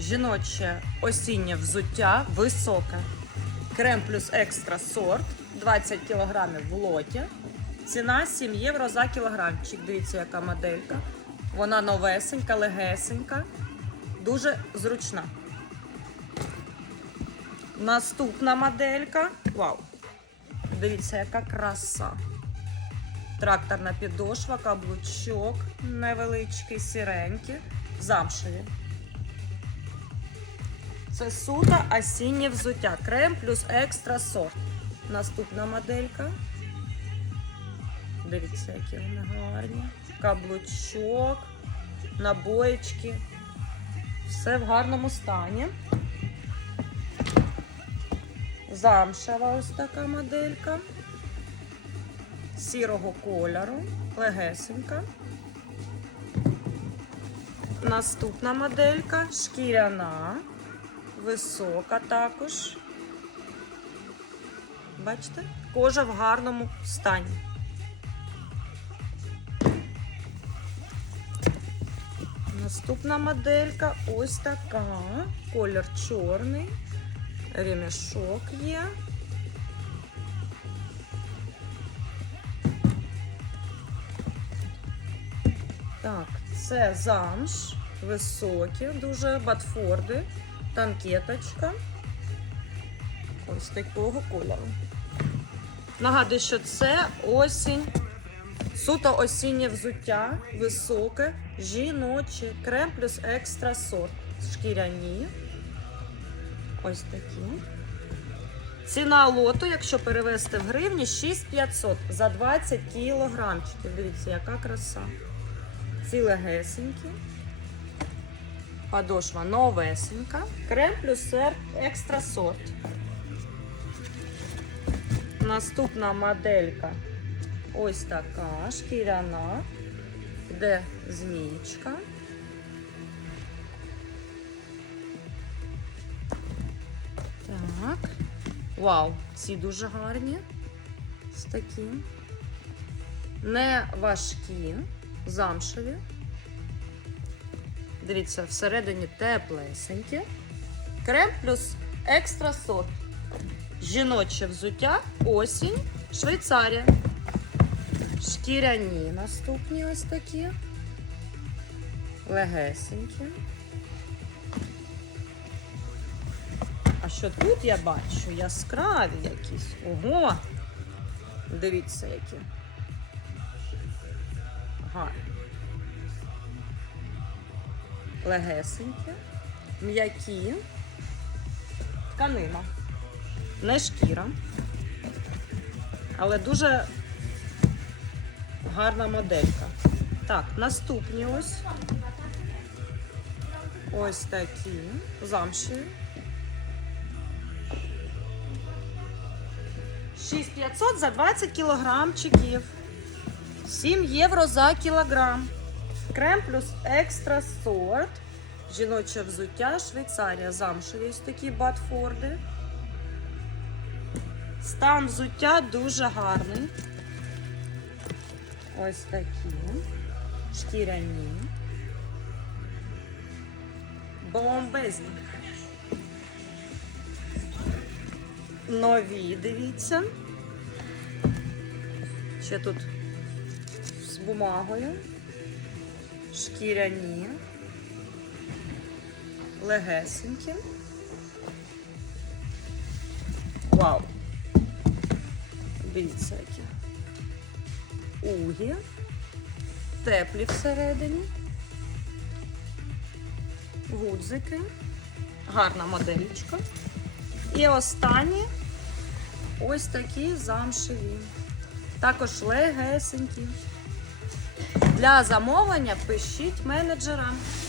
жіноче осіннє взуття високе. Крем плюс екстра сорт 20 кг в лоті. Ціна 7 євро за кілограмчик. Дивіться, яка моделька. Вона новесенька, легесенька, дуже зручна. Наступна моделька. Вау! Дивіться, яка краса. Тракторна підошва, каблучок невеличкий, сіренький, замшеві. Це суто осіннє взуття. Крем плюс екстра сорт. Наступна моделька. Дивіться, які вони гарні. Каблучок, набоєчки. Все в гарному стані. Замшева ось така моделька. Сірого кольору, легесенька. Наступна моделька шкіряна, висока також. Бачите? Кожа в гарному стані. Наступна моделька ось така. Колір чорний. Ремішок є. Так, це замш, високі, дуже батфорди, танкеточка. Ось такого кольору. Нагадую, що це осінь. Суто осіннє взуття, високе, жіноче, крем плюс екстра сорт. Шкіряні. Ось такі. Ціна лоту, якщо перевести в гривні, 6500 за 20 кілограмчиків. Дивіться, яка краса. Ці легесенькі. Подошва новесенька. Крем плюс сер екстра сорт. Наступна моделька ось така шкіряна, де змієчка. Так. Вау, ці дуже гарні. Ось такі. Не важкі, замшеві. Дивіться, всередині теплесенькі. Крем плюс екстра сорт. Жіноче взуття, осінь, Швейцарія. Шкіряні наступні ось такі. Легесенькі. А що тут я бачу? Яскраві якісь. Ого! Дивіться, які. Гарні. Легесенькі, м'які. Тканина. Не шкіра. Але дуже гарна моделька. Так, наступні ось. Ось такі. Замшеві. 6500 за 20 кілограмчиків. 7 євро за кілограм. Крем плюс екстра сорт. Жіноче взуття Швейцарія. Замшеві ось такі батфорди. Стан взуття дуже гарний. Ось такі. Шкіряні. Бомбезні. Нові, дивіться. Ще тут з бумагою. Шкіряні. Легесенькі. Вау! Дивіться, які. Угі. Теплі всередині. Гудзики. Гарна моделічка. І останні ось такі замшеві. Також легесенькі. Для замовлення пишіть менеджерам.